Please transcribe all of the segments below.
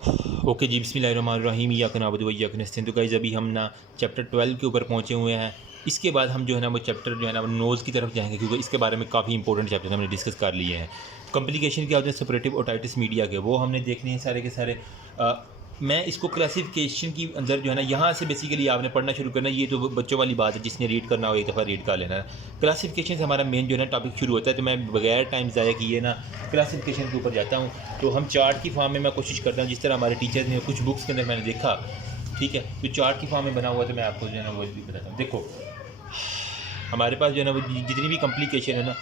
Okay जी, बिस्मिल्लाहिर्रहमानिर्रहीम, इय्याका नअबुदु व इय्याका नस्तईन। तो गाइस अभी हम ना चैप्टर 12 के ऊपर पहुँचे हुए हैं। इसके बाद हम जो है ना वो चैप्टर जो है ना वो नोज़ की तरफ जाएंगे, क्योंकि इसके बारे में काफ़ी इंपॉर्टेंट चैप्टर हमने डिस्कस कर लिए हैं। कॉम्प्लिकेशन क्या होते हैं सपरेटिव ओटाइटिस मीडिया के, वो हमने देखने हैं सारे के सारे। मैं इसको क्लासिफिकेशन की अंदर जो है ना यहाँ से बेसिकली आपने पढ़ना शुरू करना। ये तो बच्चों वाली बात है, जिसने रीड करना हो एक दफ़ा रीड कर लेना है। क्लासिफिकेशन से हमारा मेन जो है ना टॉपिक शुरू होता है। तो मैं बगैर टाइम ज़ाया किए ना क्लासिफिकेशन के ऊपर जाता हूँ। तो हम चार्ट की फॉर्म में मैं कोशिश करता हूँ, जिस तरह हमारे टीचर्स ने कुछ बुक्स के अंदर मैंने देखा, ठीक है, तो चार्ट की फॉर्म में बना हुआ, तो मैं आपको जो है ना वो भी बताता हूँ। देखो हमारे पास जो है ना वो जितनी भी कॉम्प्लिकेशन है ना,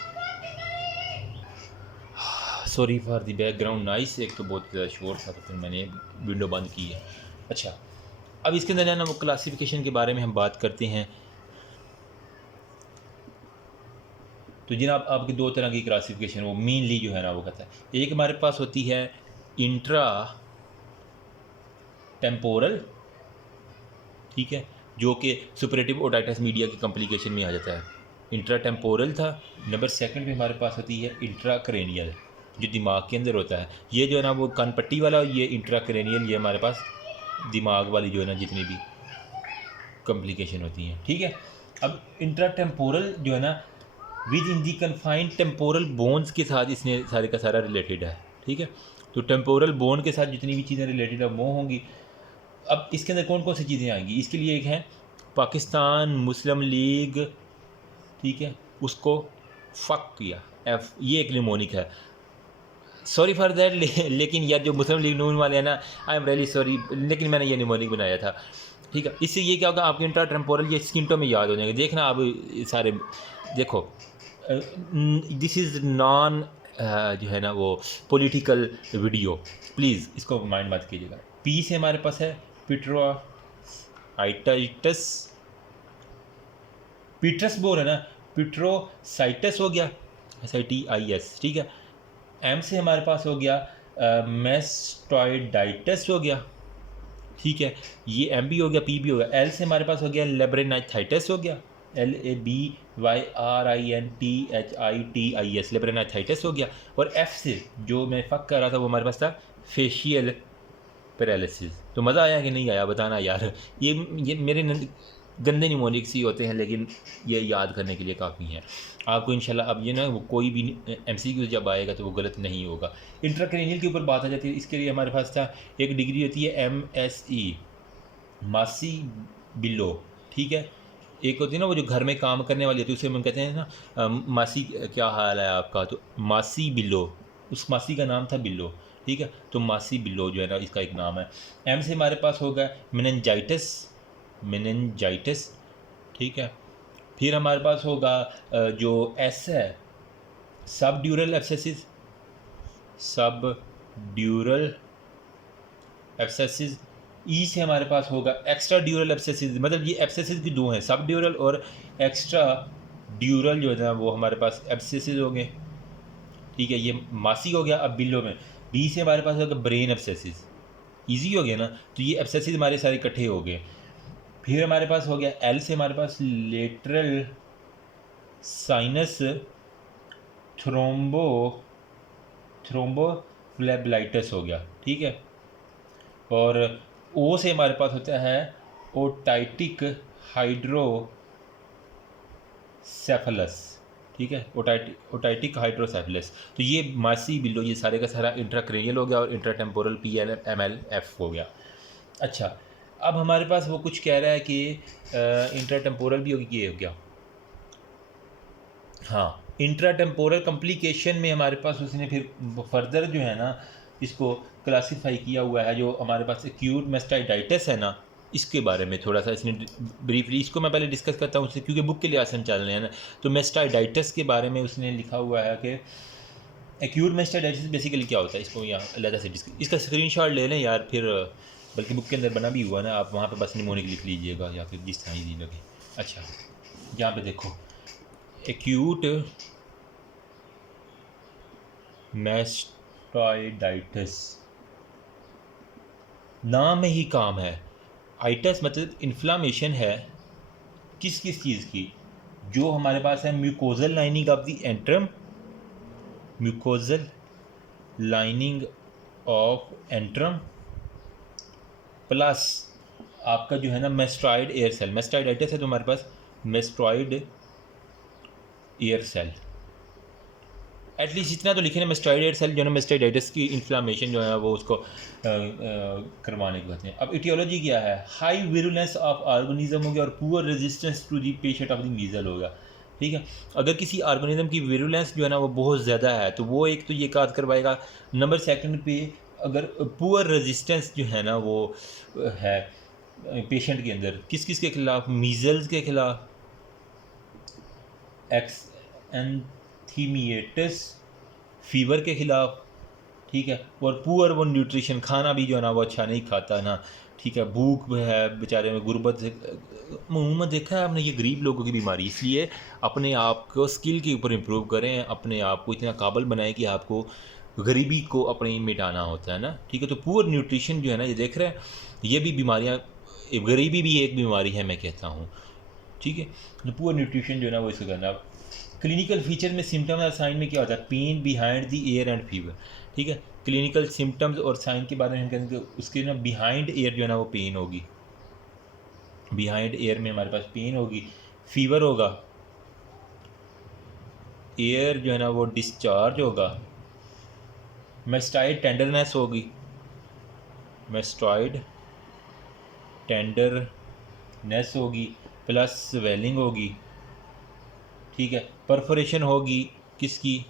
sorry for the background noise, एक तो बहुत ज़्यादा शोर था तो फिर मैंने विंडो बंद की है। अच्छा, अब इसके अंदर ना वो क्लासिफिकेशन के बारे में हम बात करते हैं। तो जनाब आपकी दो तरह की क्लासिफिकेशन वो मेनली जो है ना वो कहता है। एक हमारे पास होती है इंट्रा टेम्पोरल, ठीक है, जो कि सुपरेटिव ओटाइटिस मीडिया की कॉम्प्लिकेशन में आ जाता है। इंट्रा टेम्पोरल था। नंबर सेकंड पे हमारे पास होती है इंट्रा क्रेनियल, जो दिमाग के अंदर होता है। ये जो है ना वो कान पट्टी वाला, ये इंट्रा क्रेनियल, ये हमारे पास दिमाग वाली जो है ना जितनी भी कॉम्प्लिकेशन होती हैं, ठीक है। अब इंट्रा टेम्पोरल जो है ना with in the confined temporal bones के साथ इसने सारे का सारा रिलेटेड है, ठीक है। तो टेम्पोरल बोन के साथ जितनी भी चीज़ें रिलेटेड है वो होंगी। अब इसके अंदर कौन कौन सी चीज़ें आएंगी, इसके लिए एक है पाकिस्तान मुस्लिम लीग, ठीक है, उसको फक किया, एफ, ये एक निमोनिक है। सॉरी फॉर दैट, लेकिन यार जो मुस्लिम लीग नून वाले हैं ना, आई एम रियली सॉरी, लेकिन मैंने ये निमोनिक बनाया था, ठीक है। इससे ये क्या होगा, आपके इंट्रा टेम्पोरल ये स्किंटो में याद हो जाएंगे। देखना आप सारे, देखो दिस इज़ नॉन जो है ना वो पॉलिटिकल वीडियो, प्लीज़ इसको माइंड मत कीजिएगा। पी से हमारे पास है पिट्रोआइटिस, पीट्रस बोर है ना, पिट्रोसाइटस हो गया, SITIS, ठीक है। एम से हमारे पास हो गया मेस्टोइडाइटिस हो गया, ठीक है, ये एम भी हो गया, पी भी हो गया। एल से हमारे पास हो गया लेब्रेनाइथाइटिस हो गया, LABYRINTHITIS, लेब्रेनाइथाइटिस हो गया। और एफ से जो मैं फक कर रहा था वो हमारे पास था फेशियल पैरालिसिस। तो मज़ा आया कि नहीं आया बताना यार। ये मेरे गंदे निमोनिक्स ही होते हैं, लेकिन ये याद करने के लिए काफ़ी हैं आपको इंशाल्लाह। अब ये ना वो कोई भी MCQ जब आएगा तो वो गलत नहीं होगा। इंट्राक्रेनियल के ऊपर बात आ जाती है। इसके लिए हमारे पास था एक डिग्री होती है MSE, मासी बिलो, ठीक है। एक होती है ना वो जो घर में काम करने वाली होती है, उसे हम कहते हैं ना मासी क्या हाल है आपका, तो मासी बिलो, उस मासी का नाम था बिलो, ठीक है। तो मासी बिलो जो है ना इसका एक नाम है। एम से हमारे पास होगा मेनिनजाइटिस, मेनिनजाइटिस, ठीक है। फिर हमारे पास होगा जो एस है सब ड्यूरल एब्सेसिस, सब ड्यूरल एब्सेसिस। ई से हमारे पास होगा एक्स्ट्रा ड्यूरल एब्सेसिस, मतलब ये एब्सेसिस भी दो हैं, सब ड्यूरल और एक्स्ट्रा ड्यूरल जो है ना वो हमारे पास एब्सेसिस हो गए, ठीक है। ये मासी हो गया। अब बिलो में बी से हमारे पास होगा ब्रेन एब्सेसिस, ईजी हो गया ना। तो ये एब्सेसिस हमारे सारे इकट्ठे हो गए। फिर हमारे पास हो गया एल से हमारे पास लेटरल साइनस थ्रोम्बोफ्लेबिलाइटिस हो गया, ठीक है। और ओ से हमारे पास होता है ओटाइटिक हाइड्रोसेफलस, ठीक है, ओटाइटिक हाइड्रोसेफलस। तो ये मासी बिलो, ये सारे का सारा इंट्राक्रेनियल हो गया और इंट्राटेम्पोरल PLMLF हो गया। अच्छा, अब हमारे पास वो कुछ कह रहा है कि इंट्राटेम्पोरल भी होगी, ये हो गया। हाँ, इंट्राटेम्पोरल कॉम्प्लिकेशन में हमारे पास उसने फिर फर्दर जो है ना इसको क्लासिफाई किया हुआ है। जो हमारे पास एक्यूट मेस्टाइडाइटिस है ना, इसके बारे में थोड़ा सा इसने ब्रीफली, इसको मैं पहले डिस्कस करता हूँ उससे, क्योंकि बुक के लिए आसन चल रहे हैं ना। तो मेस्टाइडाइटिस के बारे में उसने लिखा हुआ है कि एक्यूट मेस्टाइडाइटिस बेसिकली क्या होता है, इसको यहाँ अलग से डिस्कस, इसका स्क्रीनशॉट ले लें यार, फिर बल्कि बुक के अंदर बना भी हुआ ना, आप वहाँ पे बस निमोनिक लिख लीजिएगा या फिर जिस तरह ईजी लगे। अच्छा, यहाँ पे देखो एक्यूट मेस्टाइडाइटिस, नाम में ही काम है। आइटस मतलब इन्फ्लामेशन है, किस किस चीज़ की, जो हमारे पास है mucosal lining of the antrum, mucosal lining of antrum, plus आपका जो है ना मेस्ट्रॉइड एयर सेल, मेस्टाइडाइटिस है तो हमारे पास मेस्ट्रॉइड एयर सेल, एटलीस्ट इतना तो लिखे ना मेस्ट्रॉइड एयर सेल जो है ना मेस्टाइडाइटिस की इन्फ्लामेशन जो है वो उसको करवाने को कहते हैं। अब इटियोलॉजी क्या है, हाई विरुलेंस ऑफ ऑर्गेनिज्म हो गया और poor resistance to the patient of the measles हो गया। ठीक है, अगर किसी ऑर्गेनिज्म की विरुलेंस जो है ना वो बहुत ज़्यादा है तो वो एक तो ये काज करवाएगा। नंबर सेकंड पे अगर पुअर रेजिस्टेंस जो है ना वो है पेशेंट के अंदर, किस किस के खिलाफ, मीजल्स के खिलाफ, एंथीमिएटिस फीवर के खिलाफ। ठीक है, और पुअर वो न्यूट्रिशन, खाना भी जो है ना वो अच्छा नहीं खाता ना। ठीक है, भूख है बेचारे में, गुर्बत से मुंह में देखा है आपने, ये गरीब लोगों की बीमारी। इसलिए अपने आप को स्किल के ऊपर इम्प्रूव करें, अपने आप को इतना काबिल बनाएं कि आपको गरीबी को अपने मिटाना होता है ना। ठीक है, तो पुअर न्यूट्रिशन जो है ना ये देख रहे हैं, ये भी बीमारियाँ, गरीबी भी एक बीमारी है मैं कहता हूँ। ठीक है, तो पुअर न्यूट्रिशन जो है ना वो इसको करना। क्लिनिकल फीचर में सिम्टम और साइन में क्या होता है, pain behind the ear and fever. ठीक है, क्लिनिकल सिम्टम्स और साइन के बारे में हम कहेंगे, उसके ना बिहाइंड एयर जो है ना वो पेन होगी, बिहाइंड एयर में हमारे पास पेन होगी, फीवर होगा, एयर जो है ना वो डिस्चार्ज होगा, मेस्टाइड टेंडरनेस होगी, मेस्टाइड टेंडरनेस होगी, प्लस स्वेलिंग होगी। ठीक है, परफोरेशन होगी किसकी,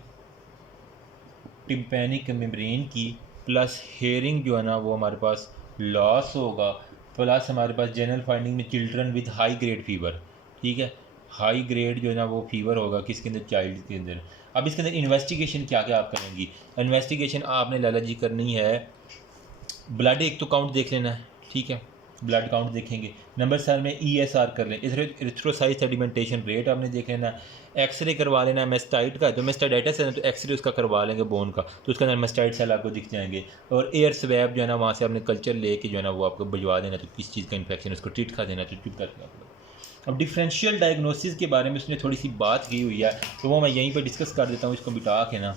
टिम्पैनिक मेम्ब्रेन की, प्लस हेयरिंग जो है ना वो हमारे पास लॉस होगा, प्लस हमारे पास जनरल फाइंडिंग में children with high grade fever. ठीक है, हाई ग्रेड जो है ना वो फीवर होगा किसके अंदर, चाइल्ड के अंदर। अब इसके अंदर इन्वेस्टिगेशन क्या क्या आप करेंगी, इन्वेस्टिगेशन आपने लाला जी करनी है, ब्लड एक तो काउंट देख लेना है। ठीक है, ब्लड काउंट देखेंगे, नंबर सर में ESR कर लें, इरेथ्रोसाइट सेडिमेंटेशन रेट आपने देख लेना, एक्सरे करवा लेना है मेस्टाइट का, जो मेस्टाइडाइटिस है ना तो एक्सरे उसका करवा लेंगे बोन का, तो उसके अंदर मेस्टाइट सेल आपको दिख जाएंगे। और एयर स्वैब जो है ना वहाँ से आपने कल्चर लेके जो है ना वो आपको भिजवा देना, तो किस चीज़ का इन्फेक्शन उसको ट्रीट कर देना, तो ट्रीट करके आपको। अब डिफरेंशियल डायग्नोसिस के बारे में उसने थोड़ी सी बात की हुई है, तो वो मैं यहीं पर डिस्कस कर देता हूँ इसको बिठा के ना।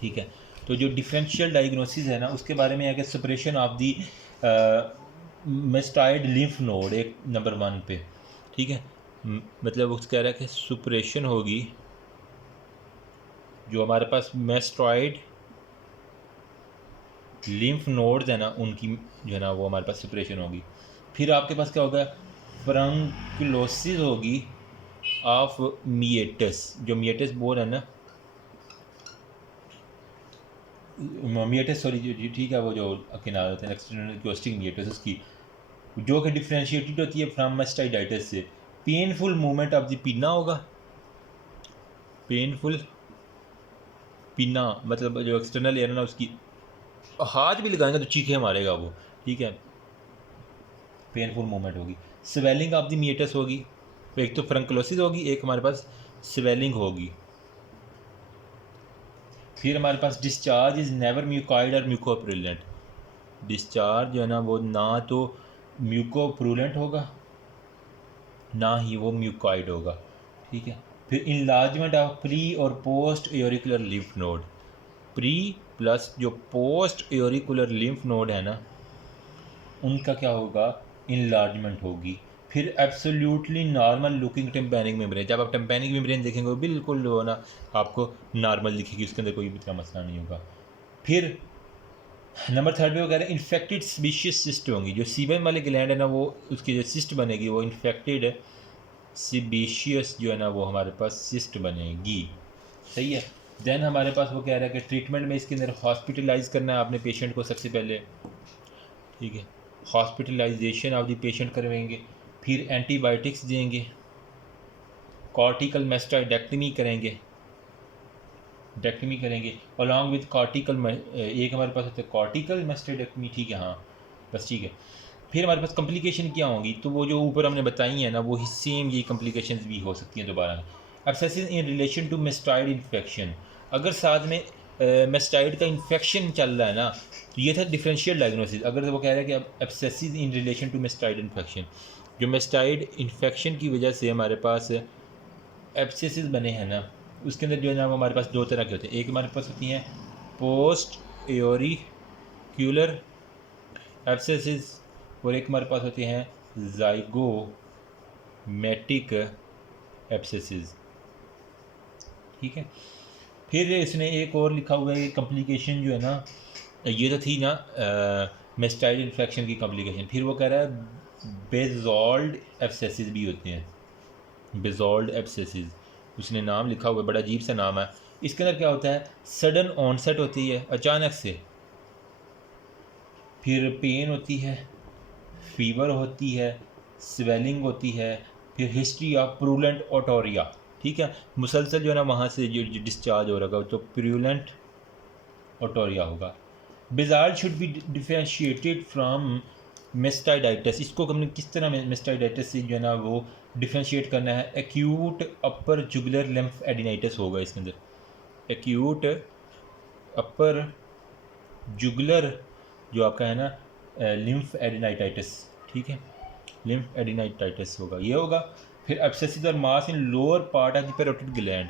ठीक है, तो जो डिफरेंशियल डायग्नोसिस है ना उसके बारे में है कि separation of the mastoid lymph node एक नंबर 1 पे। ठीक है, मतलब वो कह रहा है कि सुपरेशन होगी जो हमारे पास मेस्ट्रॉइड लिम्फ नोड्स है ना उनकी जो है ना वो हमारे पास सेपरेशन होगी। फिर आपके पास क्या होगा, फ्रंकुलोसिस होगी ऑफ मिएटस, जो मिएटस बोन है ना, मिएटस सॉरी जो ठीक है वो जो किनारे होते हैं एक्सटर्नल क्योस्टिक मिएटस उसकी, जो कि डिफ्रेंशिएटेड होती है फ्रॉम मास्टाइडाइटिस से। पेनफुल मूवमेंट ऑफ द पिना होगा, पेनफुल पिना मतलब जो एक्सटर्नल एयर है ना उसकी, हाथ भी लगाएंगे तो चीखे मारेगा वो। ठीक है, पेनफुल मूवमेंट होगी, स्वेलिंग ऑफ द मिएटस होगी, एक तो फ्रंकुलोसिस होगी, एक हमारे पास स्वेलिंग होगी। फिर हमारे पास डिस्चार्ज इज़ नेवर म्यूकॉइड और म्यूकोप्रूलेंट, डिस्चार्ज जो है ना वो ना तो म्यूकोप्रूलेंट होगा ना ही वो म्यूकॉइड होगा। ठीक है, फिर इनलार्जमेंट ऑफ प्री और post auricular lymph node, pre plus जो पोस्ट एयोरिकुलर लिम्फ नोड है ना उनका क्या होगा, इनलार्जमेंट होगी। फिर absolutely normal looking tympanic membrane, जब आप टिम्पैनिक मेम्ब्रेन देखेंगे वो बिल्कुल जो है ना आपको नॉर्मल दिखेगी, उसके अंदर कोई भी इतना मसला नहीं होगा। फिर नंबर 3 पे वो कह रहे हैं इन्फेक्टेड स्पीशीज सिस्ट होंगी, जो सीबम वाले ग्लैंड है ना वो उसकी जो सिस्ट बनेगी वो इन्फेक्टेड सीबेशियस जो है ना वो हमारे पास सिस्ट बनेगी। सही है, देन हमारे पास वो कह रहा है कि ट्रीटमेंट में इसके अंदर हॉस्पिटलाइज करना है आपने पेशेंट को सबसे पहले। ठीक है, हॉस्पिटलाइजेशन ऑफ द पेशेंट करवाएंगे, फिर एंटीबायोटिक्स देंगे, कॉर्टिकल मेस्टाइडेक्टमी करेंगे, डेक्टमी करेंगे अलॉन्ग विद कॉर्टिकल, एक हमारे पास होता है कॉर्टिकल मेस्टाइडेक्टमी। ठीक है, हाँ बस ठीक है। फिर हमारे पास कम्प्लिकेशन क्या होंगी, तो वो जो ऊपर हमने बताई हैं ना वो सेम ये कम्प्लिकेशंस भी हो सकती हैं दोबारा। Abscesses in relation to mastoid infection, अगर साथ में मेस्टाइड का इन्फेक्शन चल रहा है ना तो ये था डिफरेंशियल डायग्नोसिस। अगर वो कह रहा है कि अब abscesses in relation to mastoid infection, जो मेस्टाइड इन्फेक्शन की वजह से हमारे पास एब्सेसिस बने हैं ना उसके अंदर जो है ना वो हमारे पास दो तरह के होते हैं, एक हमारे पास होती हैं पोस्ट एयोरिक्यूलर एब्सेसिस और एक हमारे पास होते हैं ज़ाइगोमेटिक एब्सेसिस, ठीक है। फिर इसने एक और लिखा हुआ है कॉम्प्लिकेशन जो है ना, ये तो थी ना मेस्टाइड इन्फेक्शन की कॉम्प्लिकेशन। फिर वो कह रहा है बेजोल्ड एब्सेसिस भी होते हैं, बेजोल्ड एब्सेसिस, उसने नाम लिखा हुआ है, बड़ा अजीब सा नाम है। इसके अंदर क्या होता है, सडन ऑनसेट होती है अचानक से, फिर पेन होती है, फीवर होती है, स्वेलिंग होती है, फिर हिस्ट्री ऑफ प्रूलेंट ओटोरिया, ठीक है, मुसलसल जो है ना वहाँ से जो डिस्चार्ज हो रहा होगा तो प्रूलेंट ओटोरिया होगा। बिजार्ड शुड बी डिफरेंशिएटेड फ्राम मेस्टाइडाइटिस, इसको हमने किस तरह मेस्टाइडाइटिस से जो है ना वो डिफरेंशिएट करना है। एक्यूट अपर जुगुलर लिम्फ एडिनाइटिस होगा इसके अंदर, एक्यूट अपर जुगुलर जो आपका है ना लिम्फ एडिनाइटाइटिस, ठीक है, लिम्फ एडिनाइटाइटिस होगा, ये होगा। फिर एब्सेसिस और mass in lower part of the parotid gland,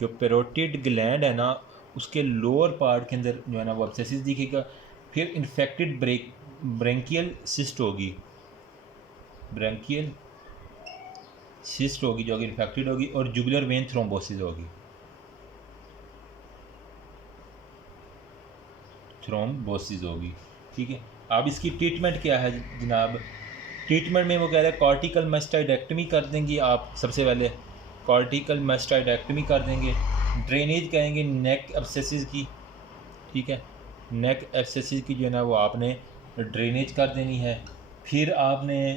जो पैरोटिड ग्लैंड है ना उसके लोअर पार्ट के अंदर जो है ना वो एब्सेसिस दिखेगा। फिर इन्फेक्टेड ब्रेंकियल सिस्ट होगी, ब्रेंकियल सिस्ट होगी जो कि इन्फेक्टेड होगी, और जुगुलर वेन थ्रोम्बोसिस होगी, थ्रोम्बोसिस होगी, ठीक है। अब इसकी ट्रीटमेंट क्या है जनाब, ट्रीटमेंट में वो कह रहे हैं कॉर्टिकल मास्टाइडेक्टमी कर देंगे आप, सबसे पहले कॉर्टिकल मास्टाइडेक्टमी कर देंगे। ड्रेनेज करेंगे नेक एब्सेसिस की, ठीक है, नेक एब्सेसिस की जो है ना वो आपने ड्रेनेज कर देनी है। फिर आपने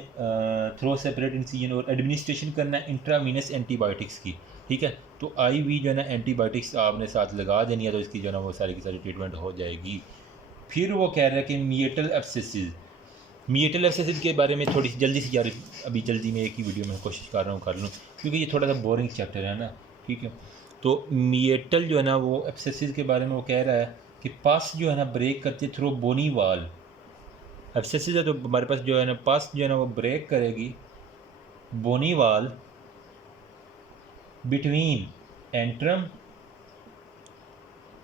थ्रो सेपरेट इंसिजन और एडमिनिस्ट्रेशन करना है इंट्रावीनस एंटीबायोटिक्स की, ठीक है। तो IV जो है ना एंटीबायोटिक्स आपने साथ लगा देनी है, तो इसकी जो है ना वो सारी की सारी ट्रीटमेंट हो जाएगी। फिर वो कह रहा है कि मिएटल एब्सेसिस, मिएटल एब्सेसिस के बारे में थोड़ी सी जल्दी से यार अभी जल्दी में एक ही वीडियो में कोशिश कर रहा हूँ कर लूँ, क्योंकि ये थोड़ा सा बोरिंग चैप्टर है ना, ठीक है। तो मिएटल जो है ना वो एब्सेसिस के बारे में वो कह रहा है कि पस जो है ना ब्रेक करते थ्रू बोनी वाल, एब्सेसिस है तो हमारे पास जो है ना पस जो है ना वो ब्रेक करेगी बोनी वाल बिटवीन एंट्रम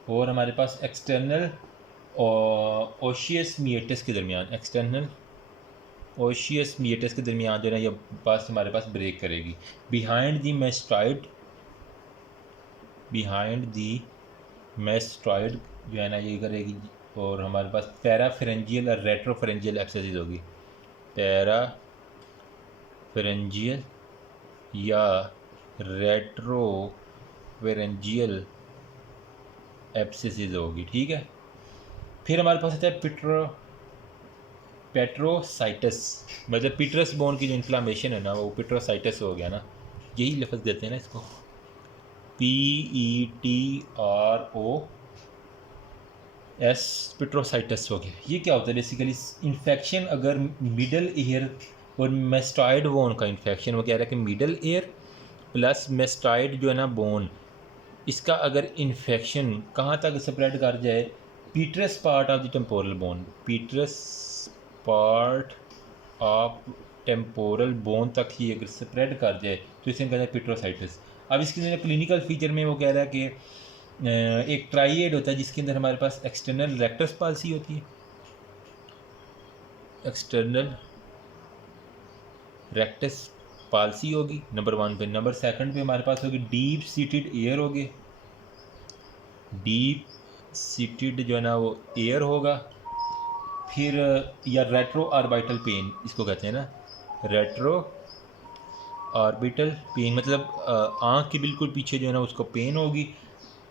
और हमारे पास एक्सटर्नल ओशियस मिएटस के दरमियान, एक्सटर्नल ओशियस मिएटस के दरमियान जो है ना ये पास हमारे पास ब्रेक करेगी। बिहाइंड दी मेस्ट्राइड, बिहाइंड दी मेस्ट्राइड जो है ना ये करेगी, और हमारे पास पैराफेरेंजियल और रेट्रोफेरेंजियल एब्सेसिस होगी, पैराफेरेंजियल या रेट्रोफेरेंजियल एब्सेसिस होगी, ठीक है। फिर हमारे पास आता है पेट्रोसाइटस, मतलब पीटरस बोन की जो इन्फ्लामेशन है ना वो पेट्रोसाइटस हो गया ना, यही लफ्ज़ देते हैं ना इसको, PETROS, पेट्रोसाइटस हो गया। ये क्या होता है बेसिकली, इन्फेक्शन अगर मिडल ईयर और मेस्टाइड बोन का इन्फेक्शन, वो कह रहा है कि मिडल ईयर प्लस मेस्टाइड जो है ना बोन, इसका अगर इन्फेक्शन कहाँ तक स्प्रेड कर जाए, Peters part of the temporal bone, Peters part of temporal bone तक ही अगर स्प्रेड कर जाए तो इसे कहते हैं पेट्रोसाइटिस। अब इसके अंदर क्लिनिकल फीचर में वो कह रहा है कि एक ट्राइएड होता है जिसके अंदर हमारे पास एक्सटर्नल रेक्टस पाल्सी होती है, एक्सटर्नल रेक्टस पाल्सी होगी नंबर 1 पे। नंबर 2 पे हमारे पास होगी डीप सीटेड एयर होगी, डीप सीटेड जो है ना वो एयर होगा। फिर या रेट्रो ऑर्बिटल पेन इसको कहते हैं ना, रेट्रो ऑर्बिटल पेन मतलब आँख के बिल्कुल पीछे जो है ना उसको पेन होगी।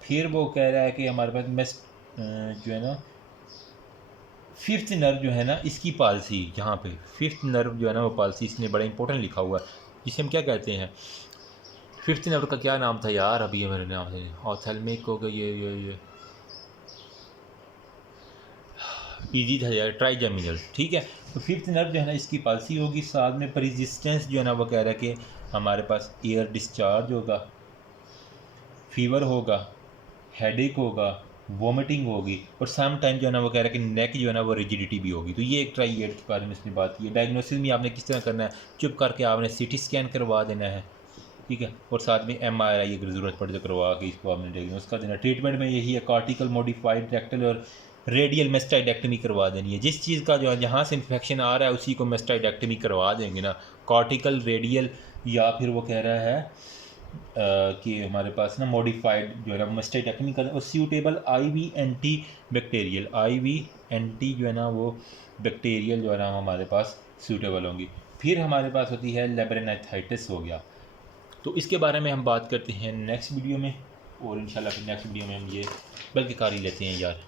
फिर वो कह रहा है कि हमारे पास मेस्ट जो है ना फिफ्थ नर्व जो है ना इसकी पालसी, यहाँ पे फिफ्थ नर्व जो है ना वो पालसी इसने बड़ा इंपॉर्टेंट लिखा हुआ है, जिसे हम क्या कहते हैं, फिफ्थ नर्व का क्या नाम था यार, अभी ये मेरे नाम से ऑथेल्मिक हो गया, ये ईजी था यार, ट्राइजेमिनल, ठीक है। तो फिफ्थ नर्व जो है ना इसकी पालसी होगी। साथ में परिजिस्टेंस जो है ना वो कह रहा है कि हमारे पास एयर डिस्चार्ज होगा, फीवर होगा, हेडेक होगा, वॉमिटिंग होगी, और सम टाइम जो है ना वो कह रहा है कि नेक जो है ना वो रिजिडिटी भी होगी। तो ये एक ट्राइएड के बारे में इसने बात की है। डायग्नोसिस में आपने किस तरह करना है, चुप करके आपने CT स्कैन करवा देना है, ठीक है, और साथ में MRI अगर ज़रूरत पड़े तो करवा के इसको आपने डायग्नोस कर देना। ट्रीटमेंट में यही है, कॉर्टिकल मॉडिफाइड रेक्टल और रेडियल मेस्टाइडेक्टमी करवा देनी है। जिस चीज़ का जो है जहाँ से इन्फेक्शन आ रहा है उसी को मेस्टाइडेक्टमी करवा देंगे ना, कॉर्टिकल, रेडियल, या फिर वो कह रहा है कि हमारे पास ना मॉडिफाइड जो है ना मेस्टाइडेक्टमी कर, और suitable IV anti bacterial, IV anti जो है ना वो बैक्टीरियल जो है ना हमारे पास सूटेबल होंगी। फिर हमारे पास होती है लेबरेनाइथाइटिस हो गया, तो इसके बारे में हम बात करते हैं नेक्स्ट वीडियो में, और इंशाल्लाह फिर नेक्स्ट वीडियो में हम ये बल्कि कार ही लेते हैं यार।